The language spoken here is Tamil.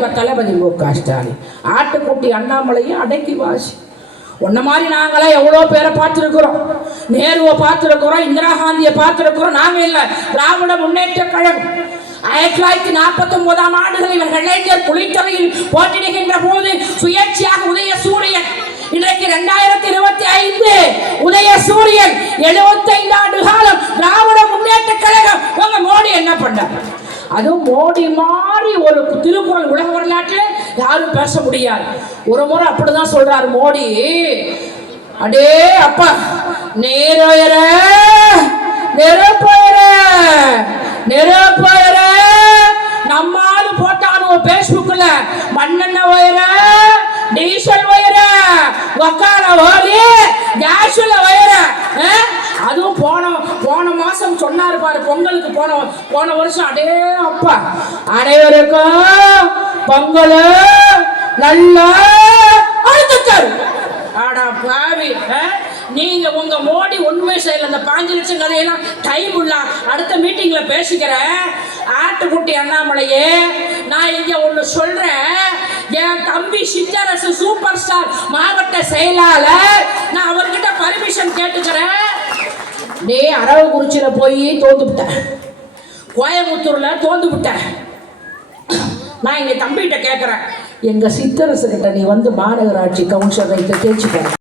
தலைவர் தளபதி மு.க. ஸ்டாலின். ஆட்டுக்குட்டி அண்ணாமலையும் அடக்கி வாசி. உன்ன மாதிரி நாங்களாம் எவ்வளோ பேரை பார்த்துருக்குறோம். நேருவை பார்த்துருக்குறோம், இந்திரா காந்தியை பார்த்துருக்குறோம். நாங்கள் இல்லை, திராவிட முன்னேற்ற கழகம். 1949ஆம் ஆண்டுகள் இவர்கள் இளைஞர் குளித்தலையில் போட்டியிடுகின்ற போது சுயேட்சையாக உதயசூரியன். இன்றைக்கு 2025 உதயசூரியன் 75 ஆண்டு காலம் திராவிட முன்னேற்ற கழகம். உங்க மோடி என்ன பண்ணார்? அதுவும் மோடி மாதிரி ஒரு திருக்குறள் உலக வரலாற்றில் யாரும் பேச முடியாது. ஒரு முறை அப்படிதான் சொல்றாரு மோடி. அடே அப்பா, நேரோயர நெருப்போயர நெருப்போயர நம்மாலும் போட்டானுவ பேஸ்புக்ல மண்ணெண்ண ஒயர டீசல் ஒயர வக்கால ஓடி கேஸ்ல ஒயர. அதுவும் போன மாசம் சொன்னாரு பாரு, பொங்கலுக்கு போன வருஷம். அடே அப்பா, அனைவருக்கும் பொங்கல் நல்லா அழுத்தாரு. ஆடா பாவி, நீங்க உங்க மோடி உண்மை செய்யல. அந்த 5 லட்சம் கதையெல்லாம் டைம் உள்ள அடுத்த மீட்டிங்ல பேசிக்கிறேன். ஆட்டுக்குட்டி அண்ணாமலையே, நான் இங்க ஒண்ணு சொல்றேன். என் தம்பி சித்தரசு சூப்பர் ஸ்டார் மாவட்ட செயலாளர், நான் அவர்கிட்ட பர்மிஷன் கேட்டுக்கிறேன். நீ அரவக்குறிச்சியில போய் தோந்து விட்டேன், கோயம்புத்தூர்ல தோந்து விட்டேன். நான் எங்க தம்பிகிட்ட கேட்கிறேன், எங்க சித்தரசு கிட்ட நீ வந்து மாநகராட்சி கவுன்சிலரை தேய்ச்சிக்க.